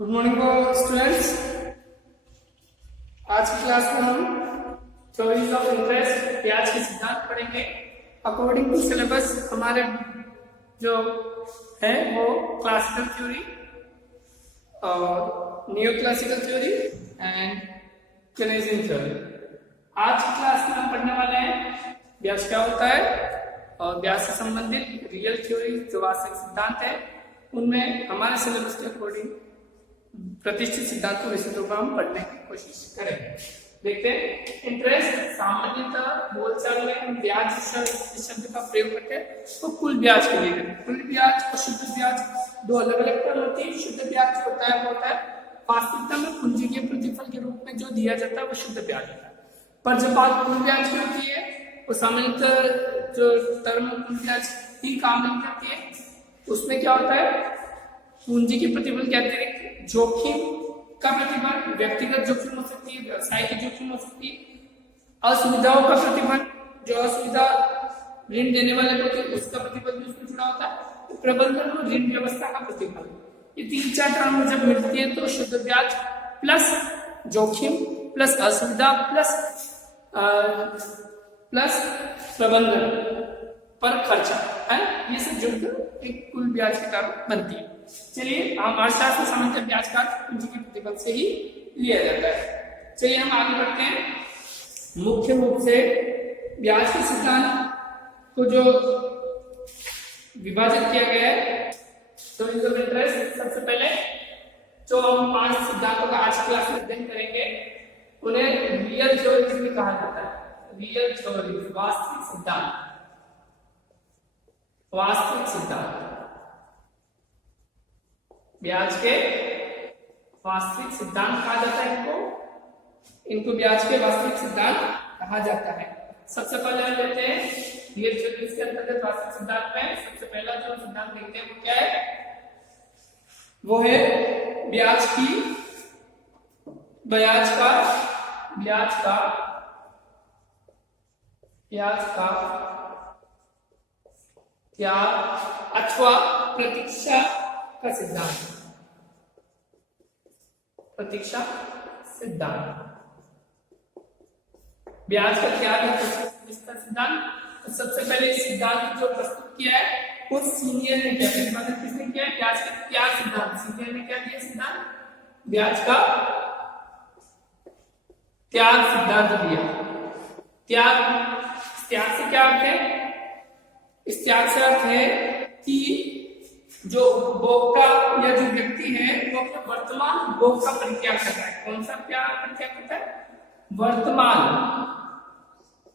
Good morning students. आज की class में हम थ्योरीज ऑफ इंटरेस्ट ब्याज के सिद्धांत पढ़ेंगे। अकॉर्डिंग टू सिलेबस हमारे जो है वो क्लासिकल थ्योरी और neo classical theory and Keynesian theory. आज की क्लास में हम पढ़ने वाले हैं ब्याज क्या होता है और ब्याज से संबंधित रियल थ्योरी जो वास्तविक सिद्धांत है उनमें हमारे सिलेबस के अकॉर्डिंग प्रतिष्ठित सिद्धांतों विषय को हम पढ़ने की कोशिश करेंगे। देखते हैं इंटरेस्ट सामान्यतः बोलचाल में हम ब्याज शब्द का प्रयोग करते हैं तो कुल ब्याज के लिए कुल ब्याज और शुद्ध ब्याज दो अलग अलग टर्म होती है। शुद्ध ब्याज जो होता है वो होता है वास्तविकता में पूंजी के प्रतिफल के रूप में जो दिया जाता है वो शुद्ध ब्याज होता है। पर जब बात कुल ब्याज की होती है वो सामान्यतः जो टर्म कुल ब्याज ही काम नहीं करती है। उसमें क्या होता है पूंजी के प्रतिफल के अतिरिक्त जोखिम का प्रतिफल, व्यक्तिगत जोखिम हो सकती है, व्यवसाय की जोखिम हो सकती है, असुविधाओं का प्रतिफल जो असुविधा ऋण देने वाले को उसका प्रतिफल भी उसमें जुड़ा होता है, प्रबंधन और ऋण व्यवस्था का प्रतिफल। ये तीन चार टर्म जब मिलती है तो शुद्ध ब्याज प्लस जोखिम प्लस असुविधा प्लस प्रबंधन पर खर्चा है, ये सब जुड़कर एक कुल ब्याज की टर्म बनती है। चलिए हम अर्थशास्त्र समझते हैं ब्याज का पूंजी के प्रतिफल से ही लिया जाता है। चलिए हम आगे बढ़ते हैं। मुख्य रूप से ब्याज के सिद्धांत को जो विभाजित किया गया है तो इंटरेस्ट सबसे पहले जो हम 5 सिद्धांतों का आज क्लास में अध्ययन करेंगे उन्हें रियल थ्योरीज भी कहा जाता है। रियल थ्योरीज वास्तविक सिद्धांत, वास्तविक सिद्धांत ब्याज के वास्तविक सिद्धांत कहा जाता है। इनको ब्याज के वास्तविक सिद्धांत कहा जाता है। सबसे पहले हम लेते हैं रियल थ्योरीज के अंतर्गत वास्तविक सिद्धांत में सबसे पहला जो सिद्धांत देखते हैं वो क्या है, वो है ब्याज का त्याग अथवा प्रतीक्षा का सिद्धांत। प्रतीक्षा सिद्धांत ब्याज का त्याग है इसका सिद्धांत। तो सबसे पहले इस सिद्धांत जो प्रस्तुत किया है वो सीनियर ने किया, प्रतिपादन किसने किया? ब्याज का त्याग सिद्धांत। सीनियर ने क्या दिया सिद्धांत? ब्याज का त्याग सिद्धांत दिया। त्याग से क्या अर्थ है? इस त्याग से अर्थ है कि जो उपभोक्ता या जो व्यक्ति है वो अपने वर्तमान उपभोग का परित्याग करता है। कौन सा परित्याग करता है?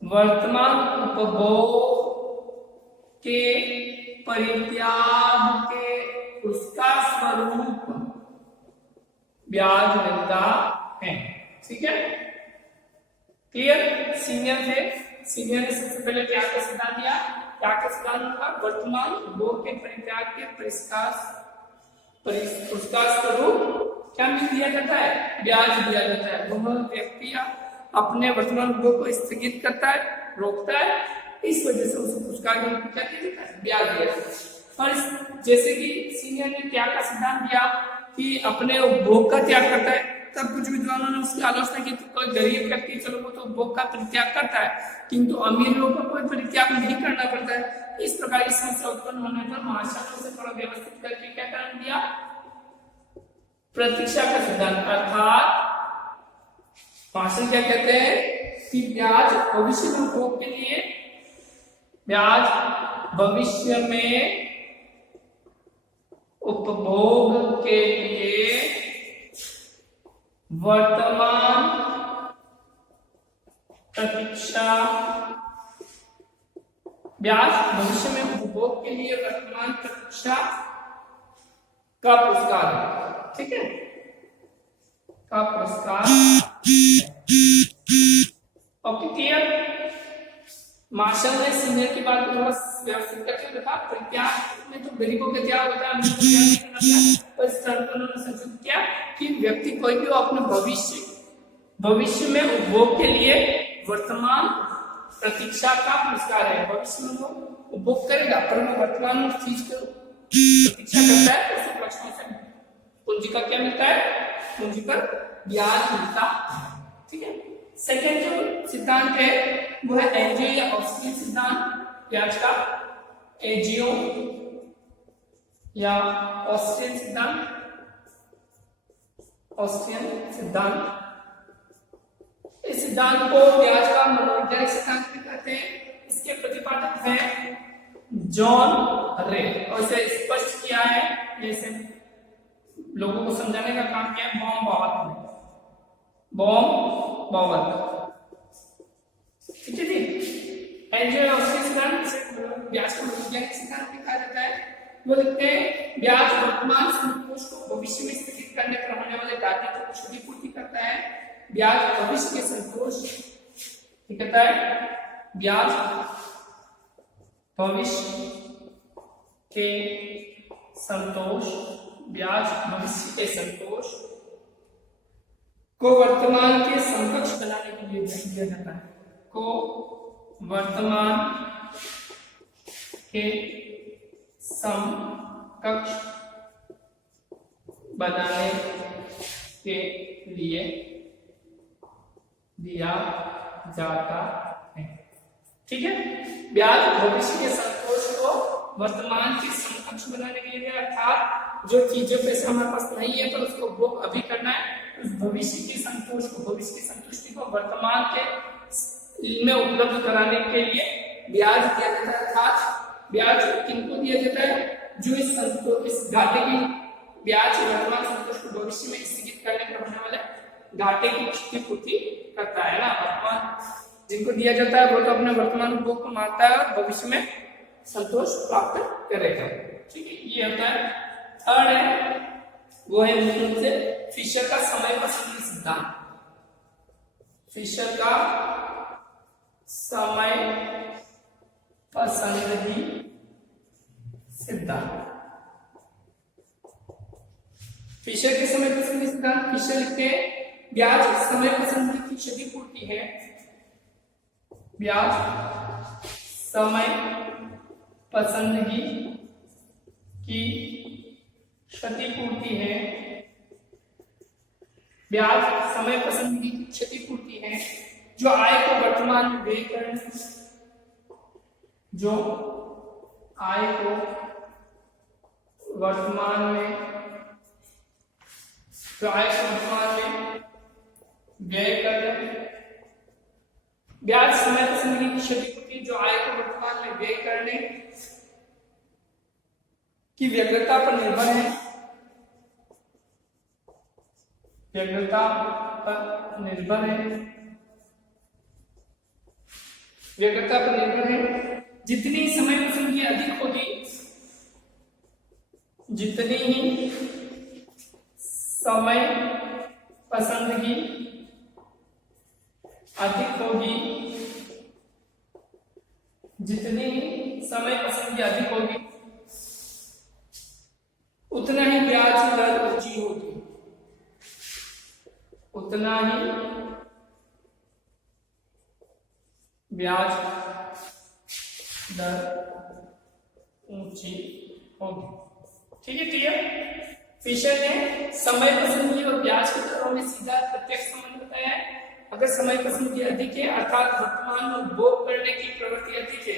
वर्तमान उपभोग के परित्याग के उसका स्वरूप ब्याज मिलता है। ठीक है, क्लियर? सीनियर ने सबसे पहले त्याग का सिद्धांत दिया। त्याग का सिद्धांत का वर्तमान उपभोग के परित्याग के पुरस्कार स्वरूप क्या मिल दिया जाता है? ब्याज दिया जाता है। वह व्यक्ति अपने वर्तमान उपभोग को स्थगित करता है, रोकता है, इस वजह से उसे पुरस्कार क्या दिया जाता है? ब्याज दिया जाता है। और जैसे कि सीनियर ने त्याग का सिद्धांत दिया कि अपने उपभोग का त्याग करता है, तब कुछ विद्वानों ने उसकी आलोचना की। कोई गरीब व्यक्ति चलो वो तो उपभोग का परित्याग करता है किंतु अमीर लोगों को कोई परित्याग नहीं करना पड़ता है। इस प्रकार की समस्या उत्पन्न होने पर महाशास्त्र से थोड़ा व्यवस्थित करके क्या कारण दिया? प्रतीक्षा का सिद्धांत। अर्थात भाषण क्या कहते हैं कि ब्याज भविष्य में उपभोग के लिए, ब्याज भविष्य में उपभोग के लिए वर्तमान प्रतीक्षा, ब्याज भविष्य में उपभोग के लिए वर्तमान प्रतीक्षा का पुरस्कार है। ठीक है, का पुरस्कार। Okay, clear? मार्शल ने सीनियर की बात को थोड़ा व्यवस्थित करके देखा। परित्याग में तो गरीबों का त्याग होता है, पर इस तरह उन्होंने संशोधित किया कि व्यक्ति कोई भी अपने भविष्य में उपभोग के लिए वर्तमान प्रतीक्षा का पुरस्कार है। भविष्य में वो उपभोग करेगा पर वो वर्तमान में चीज को प्रतीक्षा करता है, उसे लक्ष्यों से पूंजी का क्या मिलता है, पूंजी पर ब्याज मिलता है। ठीक है, सेकेंड जो सिद्धांत है वो है एंजियो या ऑस्ट्रियन सिद्धांत ब्याज का, एजियो या ऑस्ट्रियन सिद्धांत, ऑस्ट्रियन सिद्धांत। इस सिद्धांत को ब्याज का मनोवैज्ञानिक सिद्धांत भी कहते हैं। इसके प्रतिपादक हैं जॉन रे, और इसे स्पष्ट किया है, जैसे लोगों को समझाने का काम किया है बॉम बावत ने, बॉम बावत। ठीक है जी, एंजियो ऑस्ट्रियन सिद्धांत से ब्याज का मनोवैज्ञानिक सिद्धांत भी कहा जाता है। वो लिखते हैं ब्याज वर्तमान संतोष को भविष्य में स्थगित करने पर होने वाले घाटे की क्षतिपूर्ति करता है। ब्याज भविष्य के संतोष कहता है, ब्याज भविष्य के संतोष, ब्याज भविष्य के संतोष को वर्तमान के समकक्ष बनाने के लिए दिया जाता है, को वर्तमान के समकक्ष बनाने के लिए दिया जाता है। ठीक है, ब्याज भविष्य के संतोष को वर्तमान के समकक्ष बनाने के लिए, अर्थात जो चीजों पैसा हमारे पास नहीं है पर उसको उपभोग अभी करना है, उस भविष्य के संतोष को, भविष्य की संतुष्टि को वर्तमान के में उपलब्ध कराने के लिए ब्याज दिया जाता है। अर्थात ब्याज किनको दिया जाता है, जो इस संतोष, इस घाटे की ब्याज वर्तमान संतोष को भविष्य में स्थगित करने पर होने वाले घाटे की क्षतिपूर्ति करता है ना। वर्तमान जिनको दिया जाता है वो तो अपने वर्तमान उपभोग को मानता है और भविष्य में संतोष प्राप्त करेगा। ठीक है, ये होता है। थर्ड है वो है मुख्य रूप से फिशर का समय पसंद सिद्धांत। फिशर का समय पसंदगी सिद्धांत। फिशर के समय पसंदगी सिद्धांत, फिशर लिखते हैं ब्याज समय पसंदगी की क्षतिपूर्ति है, ब्याज समय पसंदगी की क्षतिपूर्ति है, ब्याज समय पसंदगी की क्षतिपूर्ति है जो आय को वर्तमान में व्यय करने, जो आय को वर्तमान में, जो आय को वर्तमान में व्यय करने, ब्याज समय पसंदगी की क्षतिपूर्ति जो आय को वर्तमान में व्यय करने की व्यग्रता पर निर्भर है, व्यग्रता पर निर्भर है, व्यग्रता पर निर्भर है। जितनी समय पसंदगी अधिक होगी, जितनी ही समय पसंदगी अधिक होगी, जितनी समय पसंदगी अधिक होगी उतना ही ब्याज दर ऊंची होगी, उतना ही ब्याज दर ऊंची होगी। ठीक है, क्लियर। फिशर ने समय पसंदगी और ब्याज के दरों में सीधा प्रत्यक्ष संबंध बताया है। अगर समय पसंदगी अधिक है अर्थात वर्तमान में उपभोग करने की प्रवृत्ति अधिक है,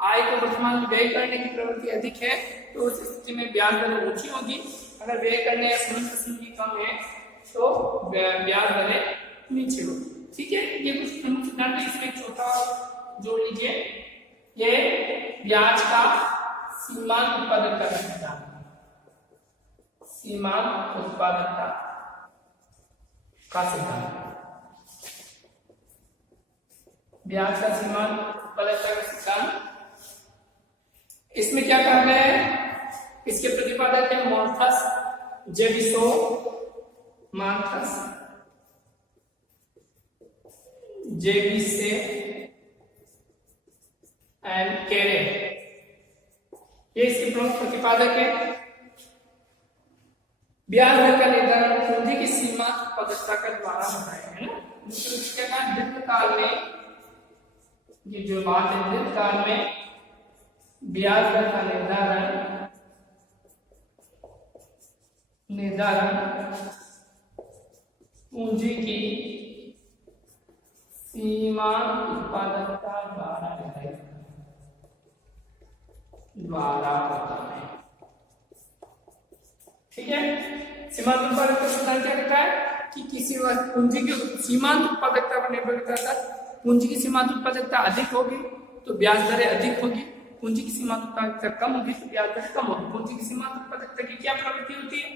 आय को वर्तमान में व्यय करने की प्रवृत्ति अधिक है, तो उस स्थिति में ब्याज दर ऊंची होगी। अगर व्यय करने या समय पसंदगी कम है तो ब्याज दरें नीचे होगी। ठीक है, ये कुछ प्रमुख सिद्धांत है। इसमें छोटा जोड़ लीजिए, ये ब्याज का सीमांत उत्पादकता का सिद्धांत, सीमांत उत्पादकता का सिद्धांत, ब्याज का सीमांत उत्पादकता का सिद्धांत। इसमें क्या कहा गया है, इसके प्रतिपादक है मार्थस जेविसो, मार्थस जेविसे एंड केरे, ये इसके प्रमुख प्रतिपादक है। ब्याज दर का निर्धारण पूंजी की सीमांत उत्पादकता के द्वारा होता है ना। दीर्घकाल में, ये जो बात है, दीर्घकाल में ब्याज दर का निर्धारण निर्धारण पूंजी की सीमांत उत्पादकता द्वारा होता है। ठीक है, सीमांत उत्पादकता सिद्धांत क्या कहता है कि किसी पूंजी की सीमांत उत्पादकता पर निर्भर करता है। पूंजी की सीमांत उत्पादकता अधिक होगी तो ब्याज दरें अधिक होगी, पूंजी की सीमांत उत्पादकता कम होगी तो ब्याज दर कम होगी। पूंजी की सीमांत उत्पादकता की क्या प्रवृत्ति होती है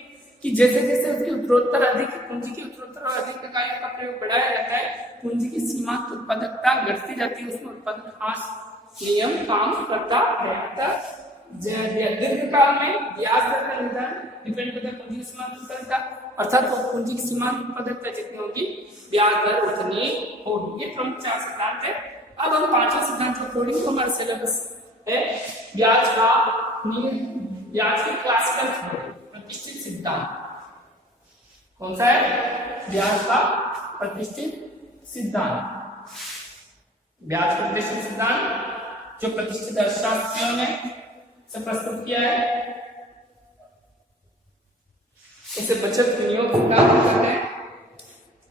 कि जैसे जैसे उसकी उत्तरोत्तर अधिक पूंजी की उत्तरोत्तर और अधिक इकाइयों का प्रयोग बढ़ाया जाता है, पूंजी की सीमांत उत्पादकता घटती जाती है, उसमें उत्पादन ह्रास नियम काम करता है। दीर्घकाल में ब्याज दर का निर्धारण डिपेंड करता है पूंजी की सीमांत उत्पादकता, अर्थात वो पूंजी की सीमांत उत्पादकता जितनी होगी ब्याज दर उतनी होगी। ये प्रमुख 4 सिद्धांत है। अब हम 5वां सिद्धांत अकॉर्डिंग टू हमारा सिलेबस है ब्याज की क्लासिकल थ्योरी, प्रतिष्ठित सिद्धांत। कौन सा है? ब्याज का प्रतिष्ठित सिद्धांत। ब्याज का प्रतिष्ठित सिद्धांत जो प्रतिष्ठित अर्थशास्त्रियों ने से प्रस्तुत किया है, इसे बचत विनियोग सिद्धांत कहते हैं।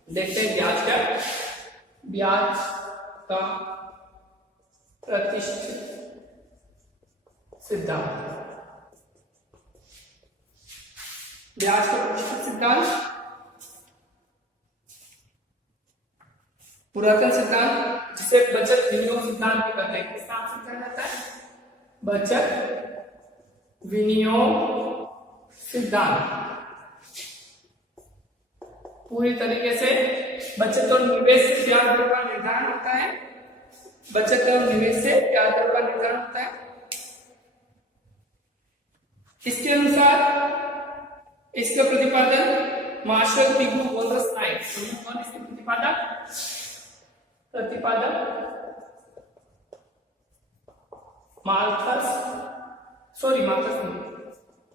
देखते हैं ब्याज का प्रतिष्ठित सिद्धांत। ब्याज का प्रतिष्ठित सिद्धांत पुरातन सिद्धांत जिसे बचत विनियोग सिद्धांत भी कहते हैं। किस नाम से जाना जाता है? बचत विनियोग सिद्धांत। पूरी तरीके से बचत और निवेश से ब्याज दर का निर्धारण होता है। बचत और निवेश से ब्याज दर का निर्धारण होता है। इसके अनुसार इसका प्रतिपादन मार्शल पिगू वोल्रस नाइट, कौन इसके प्रतिपादक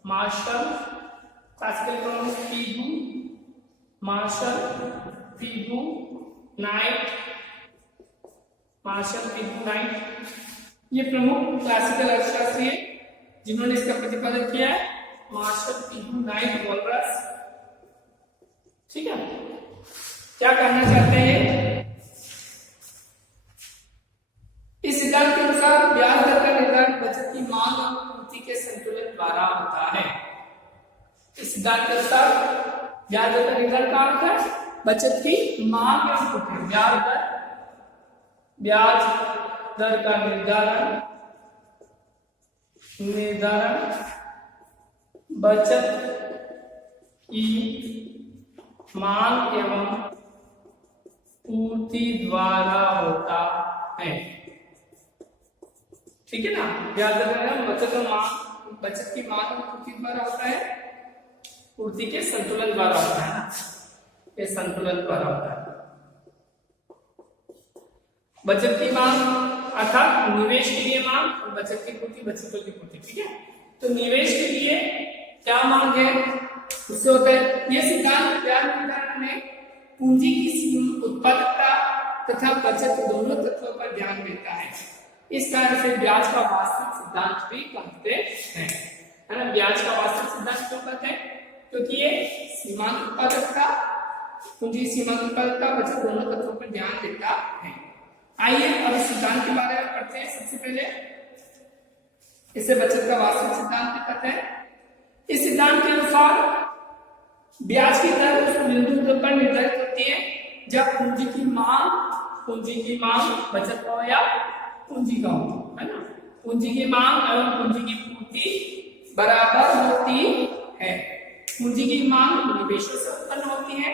Marshall classical economist Marshall Pigou Knight, ये प्रमुख क्लासिकल अर्थशास्त्री है जिन्होंने इसका प्रतिपादन किया है। Marshall Pigou Knight Walras. ठीक है, क्या कहना चाहते हैं? इस सिद्धांत के अनुसार ब्याज दर का निर्धारण बचत की मांग और पूर्ति के संतुलन द्वारा होता है। इस सिद्धांत के अनुसार ब्याज दर का निर्धारण कहाँ होता है? बचत की मांग और पूर्ति। ब्याज दर का निर्धारण बचत की मांग एवं पूर्ति द्वारा होता है। ठीक है ना, ब्याज दर का बचत की मांग और पूर्ति द्वारा होता है, पूर्ति के संतुलन द्वारा होता है ना, ये संतुलन द्वारा होता है। बचत की मांग अर्थात निवेश के लिए मांग और बचत की पूर्ति। ठीक है, तो निवेश के लिए क्या मांग है उससे होता है। यह सिद्धांत ब्याज निर्धारण में पूंजी की उत्पादकता तथा बचत दोनों तत्वों पर ध्यान देता है। इस कारण से ब्याज का वास्तविक सिद्धांत भी कहते हैं, है ना। ब्याज का वास्तविक सिद्धांत क्यों कहते हैं? क्योंकि ये सीमांत उत्पादकता, पूंजी सीमांत उत्पादकता, बचत दोनों तत्वों पर ध्यान देता है। आइए अब इस सिद्धांत के बारे में पढ़ते हैं। सबसे पहले इसे बचत का वास्तविक सिद्धांत कहते हैं। इस सिद्धांत के अनुसार ब्याज की दर उस बिंदु पर निर्धारित होती है जब पूंजी की मांग बचत का हो या पूंजी का हो, है ना। पूंजी की मांग एवं पूंजी की पूर्ति बराबर होती है। पूंजी की मांग निवेशों से उत्पन्न होती है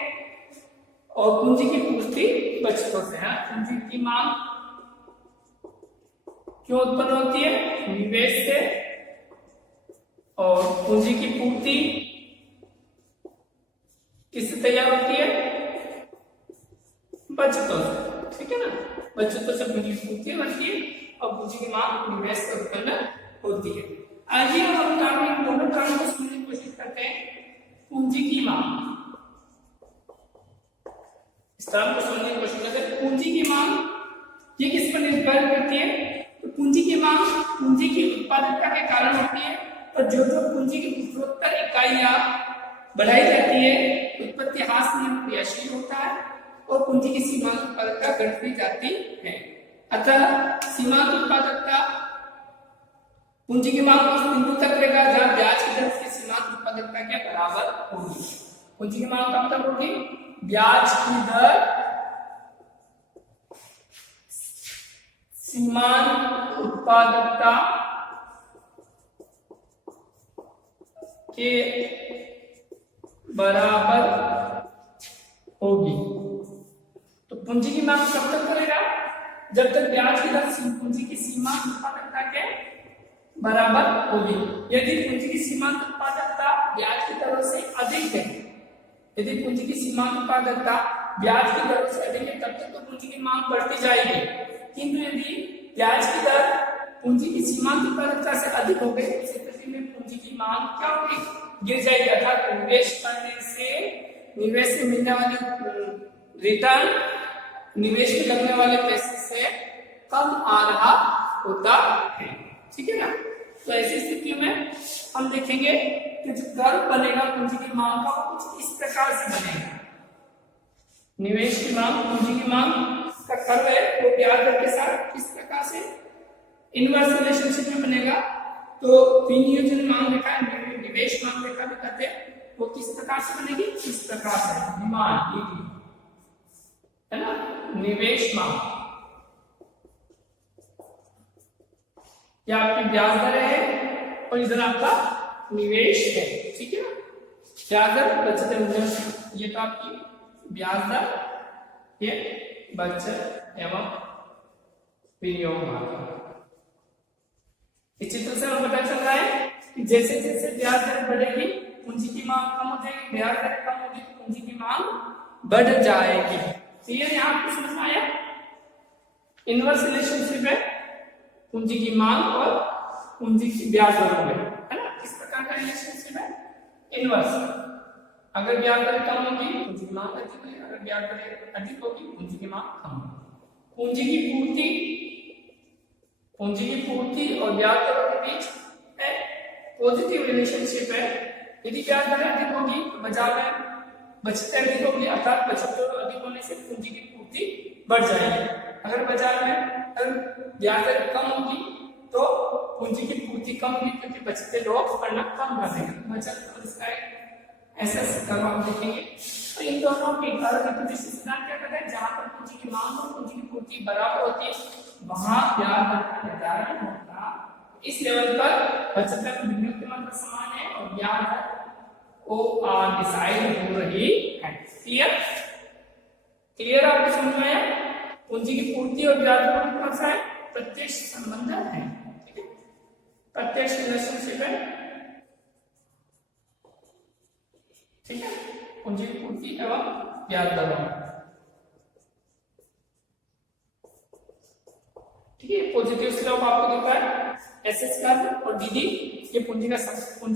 और पूंजी की पूर्ति बचतों से है। पूंजी की मांग क्यों उत्पन्न होती है? निवेश से, और पूंजी की पूर्ति किससे तैयार होती है? बचतों से। ठीक है ना, बचतों से पूंजी की पूर्ति बनती है और पूंजी की मांग निवेश से उत्पन्न होती है। आइए हम दोनों कारणों को समझने की कोशिश करते हैं। पूंजी की मांग, इस तरह को समझने की कोशिश करते हैं। पूंजी की मांग ये किस पर निर्भर करती है? तो पूंजी की मांग पूंजी की उत्पादकता के कारण होती है, और जो पूंजी की उत्तरोत्तर इकाइयां बढ़ाई जाती है, उत्पत्ति ह्रास नियम क्रियाशील होता है और पूंजी की सीमांत उत्पादकता घटती जाती है। अतः सीमांत उत्पादकता पूंजी की मांग उस बिंदु तक रहेगा जहां ब्याज की दर उसकी सीमांत उत्पादकता के बराबर होगी। पूंजी की मांग कब तक होगी? ब्याज की दर सीमांत उत्पादकता के बराबर होगी। तो पूंजी की मांग कब तक करेगा? जब तक ब्याज की दर पूंजी की सीमांत उत्पादकता के बराबर होगी। यदि पूंजी की सीमांत उत्पादकता ब्याज की दरों से अधिक है, यदि पूंजी की सीमांत उत्पादकता ब्याज की दरों से अधिक है, तब तक तो पूंजी की मांग बढ़ती जाएगी। किंतु यदि ब्याज की दर पूंजी की सीमांत उत्पादकता से अधिक हो गई, उस स्थिति में पूंजी की मांग क्या होगी? गिर जाएगी। अर्थात निवेश करने से निवेश से मिलने वाली रिटर्न निवेश में लगने वाले पैसे से कम आ रहा होता है। ठीक है ना? तो ऐसी स्थिति में हम देखेंगे कि जो कर्व बनेगा पूंजी की मांग का, वो कुछ इस प्रकार से बनेगा। निवेश की मांग, पूंजी की मांग का कर्व है वो ब्याज दर के साथ किस प्रकार से इनवर्स रिलेशनशिप में बनेगा। तो विनियोजन मांग रेखा, निवेश मांग रेखा भी कहते हैं, वो किस प्रकार से बनेगी? इस प्रकार से डिमांड है ना, निवेश मांग या आपकी ब्याज दर है और इधर आपका निवेश है। ठीक है, ब्याज दर बचत एवं, ये तो आपकी ब्याज दर, ये बचत एवं विनियोग मांग। इस चित्र से हमें पता चल रहा है कि जैसे जैसे ब्याज दर बढ़ेगी पूंजी की मांग कम हो जाएगी, ब्याज दर कम होगी तो पूंजी की मांग बढ़ जाएगी। तो ये यहाँ आपको समझ में आया? इनवर्स रिलेशनशिप है पूंजी की मांग और पूंजी की ब्याज दरों में, है ना? किस प्रकार का रिलेशनशिप है? इनवर्स। अगर ब्याज दर कम होगी पूंजी की मांग अधिक होगी, अगर ब्याज दर अधिक होगी पूंजी की मांग कम होगी। पूंजी की पूर्ति और ब्याज दरों के बीच पॉजिटिव रिलेशनशिप है। यदि ब्याज दर अधिक होगी तो बाजार में बचत अधिक होगी, अर्थात बचत अधिक होने से पूंजी की पूर्ति बढ़ जाएगी। अगर बाजार में ब्याज दर कम होगी तो पूंजी की पूर्ति कम होगी, क्योंकि बचतें लोग करना कम कर देंगे। बचत और इसका ऐसा कर्व आप देखेंगे। तो इन दोनों के सिद्धांत क्या कहता है? जहां पर पूंजी की मांग और पूंजी की पूर्ति बराबर होती है वहां ब्याज दर का निर्धारण होता। इस लेवल पर बचत और विनियोग की मात्रा समान है और ब्याज दर OR डिसाइड हो रही है। क्लियर आपको समझ में आया? पूंजी की पूर्ति और ब्याज दर में कौन सा है? प्रत्यक्ष संबंध है। ठीक है, प्रत्यक्ष रिलेशनशिप है। ठीक है, पूंजी की पूर्ति एवं ब्याज दरों। ठीक है, पॉजिटिव स्लोप आपको दिख रहा है SS कर्व और DD ये पूंजी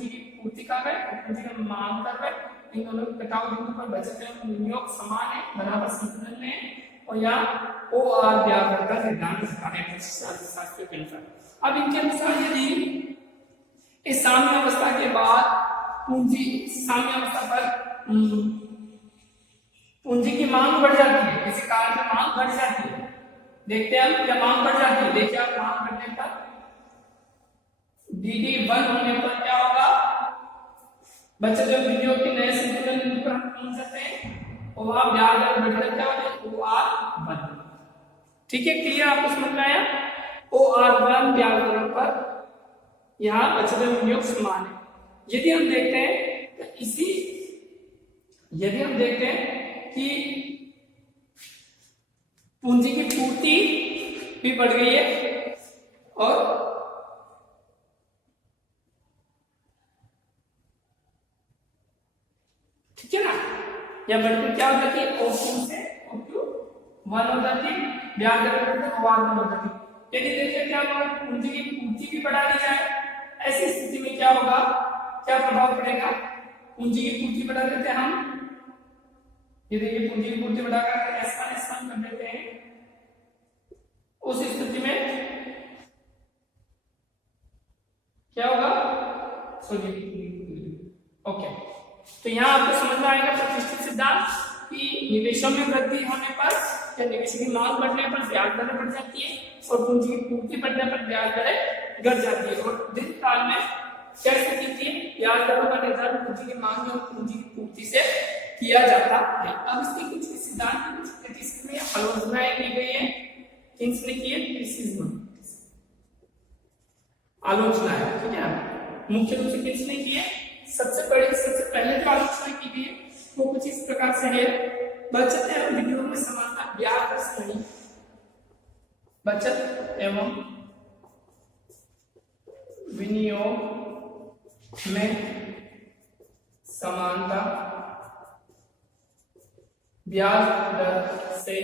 की पूर्ति का है और पूंजी का मांग कर्व है। इन दोनों के कटाव बिंदु पर बचत एवं विनियोग समान है, बराबर संतुलन में है और यहाँ OR ब्याज दर का निर्धारण करता है शास्त्र के अनुसार। अब इनके अनुसार यदि इस साम्य अवस्था के बाद साम्य अवस्था पर पूंजी की मांग बढ़ जाती है, किसी कारण से मांग बढ़ जाती है, देखते हैं हम क्या मांग बढ़ जाती है। देखिए आप मांग बढ़ने पर DD 1 होने पर क्या होगा? बचत और विनियोग के नए संतुलन बिंदु पर हम पहुंच सकते हैं और वहां ब्याज दर बढ़कर क्या हो जाए? OR1। ठीक है, क्लियर आपको समझ में आया? OR1 ब्याज दरों पर यहाँ बचत और विनियोग समान है। यदि हम देखते हैं कि पूंजी की पूर्ति भी बढ़ गई है और ठीक है ना, या बढ़कर क्या हो जाती है? O2 से O2 1 हो जाती है, ब्याज दर बढ़कर OR1 हो जाती है। यदि देखिए क्या होगा? पूंजी की पूर्ति भी बढ़ा दी जाए, ऐसी स्थिति में क्या होगा? क्या प्रभाव पड़ेगा? पूंजी की पूर्ति बढ़ा देते हैं हम, ये देखिए पूंजी की पूर्ति बढ़ाकर S1 कर देते हैं। उस स्थिति में क्या होगा? ओके, तो यहाँ आपको समझ में आएगा प्रतिष्ठित सिद्धांत कि निवेशों में वृद्धि होने पर या निवेश की मांग बढ़ने पर ब्याज दरें बढ़ जाती है और पूंजी की पूर्ति बढ़ने पर ब्याज दरें घट जाती है। और दीर्घकाल में कैसे कीती है, ब्याज दरों का निर्धारण पूंजी की मांग और पूंजी की पूर्ति से किया जाता है। अब इसकी कुछ सिद्धांत की कुछ क्रिटिसिज्म में आलोचनाएं की गई है। किसने की है? क्रिटिसिज्म, आलोचना है, ठीक है। मुख्य रूप से किसने की है? सबसे पहले जो आलोचना की गई है वो कुछ इस प्रकार से है, बचत एवं विनियोग में समानता ब्याज दर से नहीं, बचत एवं विनियोग में समानता ब्याज दर से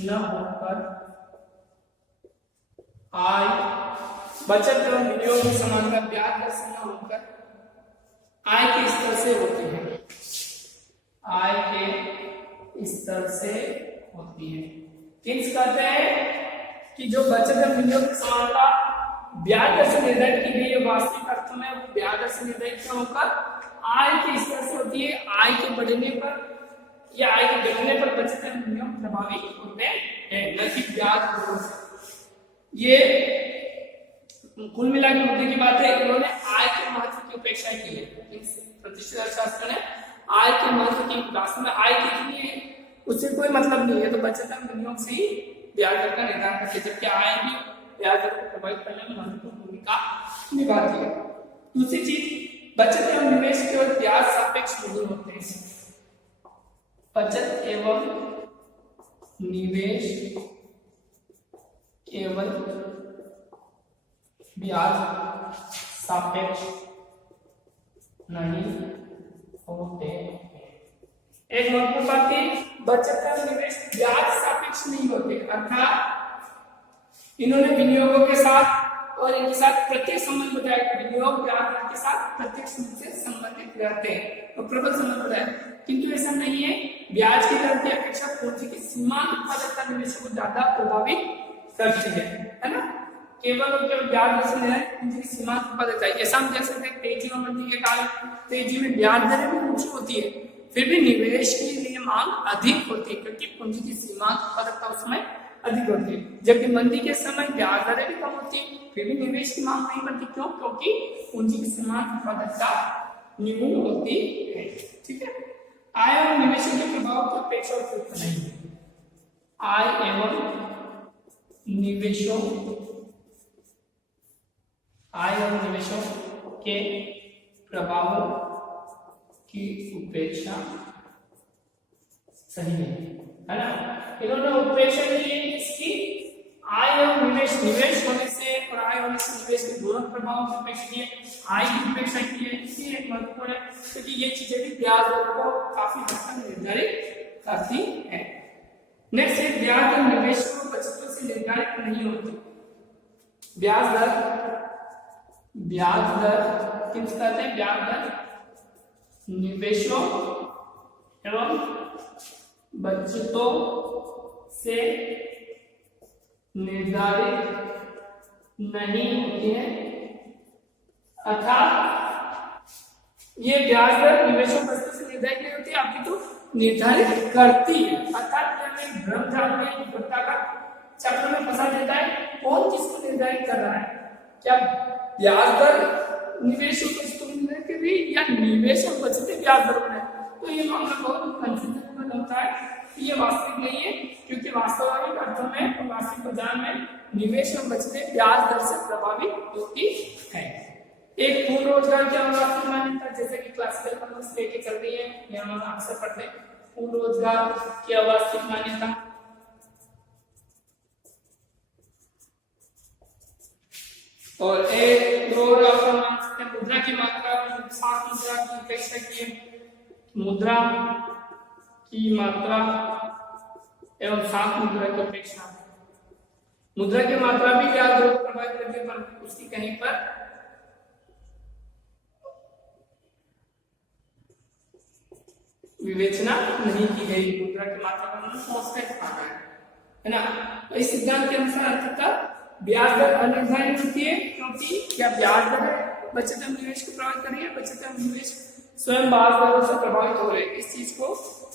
न होकर आय, बचत एवं विनियोग में समानता ब्याज दर से न होकर आय के स्तर से होती है, आय के स्तर से होती है। किस कहते हैं कि जो बचत एवं विनियोग की समानता ब्याज दर से निर्धारित की गई है, वास्तविक अर्थ में वो ब्याज दर से निर्धारित न होकर आय के स्तर से होती है। आय के बढ़ने पर या आय के घटने पर बचत एवं विनियोग प्रभावित होते हैं, न कि ब्याज दरों से। ये कुल मिला के मुद्दे की बात है। इन्होंने आय के महत्व की उपेक्षा की है। प्रतिष्ठित अर्थशास्त्र ने आय के महत्व की, वास्तव में आय कितनी है उससे कोई मतलब नहीं है, तो बचत एवं विनियोग से ही ब्याज दर का निर्धारण करते हैं, जबकि आय भी ब्याज दर को प्रभावित करने में महत्वपूर्ण भूमिका निभाती है। दूसरी चीज, बचत एवं निवेश केवल ब्याज सापेक्ष नहीं होते हैं। बचत एवं निवेश केवल ब्याज सापेक्ष नहीं होते। एक महत्वपूर्ण बात है, बचत एवं निवेश ब्याज सापेक्ष नहीं होते, अर्थात इन्होंने विनियोगों के साथ और इनके साथ प्रत्येक संबंध बताया। विनियोग ब्याज दर के साथ प्रत्यक्ष रूप से संबंधित रहते हैं और प्रबल संबंध बताया, किंतु ऐसा नहीं है। ब्याज की दर की अपेक्षा पूंजी की सीमांत उत्पादकता निवेशों को ज्यादा प्रभावित करती है ना। केवल और केवल ब्याज दर से नहीं, पूंजी की सीमांत उत्पादकता। ऐसा हम देख सकते हैं तेजी और मंदी के कारण तेजी में ब्याज दरें भी ऊंची होती है, फिर भी निवेश के लिए मांग अधिक होती है क्योंकि पूंजी की सीमांत उत्पादकता उसमें अधिक होती है। जबकि मंदी के समय ब्याज दरें भी कम होती है, फिर भी निवेश की मांग नहीं बढ़ती। क्यों? क्योंकि पूंजी की सीमांत उत्पादकता न्यून होती है, ठीक है। आय और निवेशों के प्रभाव की अपेक्षा उपयुक्त नहीं है। आय एवं निवेशों, आय और निवेशों के प्रभावों की उपेक्षा सही है ना। इन्होंने उपेक्षा की है इसकी, आय और निवेश होने से और आय होने से निवेश के दोनों प्रभावों की उपेक्षा की है। आय की उपेक्षा की है, इसलिए एक महत्वपूर्ण है क्योंकि ये चीजें भी ब्याज दर को काफी हद तक निर्धारित करती है। नेक्स्ट है, ब्याज और निवेश को बचतों से निर्धारित नहीं होती। ब्याज दर किस कहते हैं? ब्याज दर निवेशों एवं बचतों से निर्धारित नहीं होती है, अर्थात ये ब्याज दर निवेशों बचतों से निर्धारित नहीं होती, आपकी तो निर्धारित करती है। अर्थात हमें भ्रम जाल में वृत्ताकार चक्र में फंसा देता है। कौन किसको निर्धारित कर रहा है? क्या ब्याज दर निवेश और बचतों में निर्धारित कर रही है या निवेश और बचतें ब्याज दर में? तो ये मामला बहुत कंफ्यूजन होता है। ये वास्तविक नहीं है क्योंकि वास्तविक अर्थों में और वास्तविक बाजार में निवेश और बचतें ब्याज दर से प्रभावित होती है। एक पूर्ण रोजगार की अवास्तविक मान्यता, जैसे कि क्लासिकल इकोनॉमिक्स लेके चल रही है, ये हम अक्सर पढ़ते हैं। पूर्ण रोजगार की अवास्तविक मान्यता, और एक मुद्रा की मात्रा, सात मुद्रा की उपेक्षा की है। मुद्रा की मात्रा एवं सात मुद्रा की उपेक्षा। मुद्रा की मात्रा भी ब्याज दर को प्रभावित करती है, पर उसकी कहीं पर विवेचना नहीं की गई। मुद्रा की मात्रा का है ना। तो इस सिद्धांत के अनुसार अंततः ब्याज दर अनिर्धारित होती है क्योंकि क्या ब्याज दर बचत एवं निवेश को प्रभावित कर रही है, बचत एवं निवेश स्वयं ब्याज दरों से प्रभावित हो रहे हैं, इस चीज को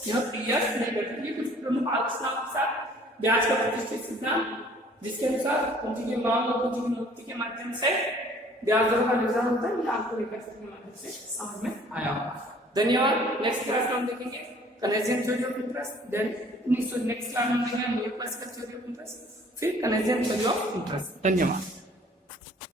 यह क्लियर नहीं करती। ये कुछ प्रमुख आलोचनाओं के साथ ब्याज का प्रतिष्ठित सिद्धांत जिसके अनुसार पूंजी की मांग और पूंजी की नियुक्ति के माध्यम से ब्याज दरों का निर्धारण होता है, ये आपको रिकॉर्ड के माध्यम से समझ में आया होगा। धन्यवाद। नेक्स्ट क्लास में हम देखेंगे Keynesian theory of interest, then next class में हम देखेंगे न्यूक्लियर थ्योरी ऑफ इंटरेस्ट, फिर कनेजियन थ्योरी ऑफ इंटरेस्ट। धन्यवाद।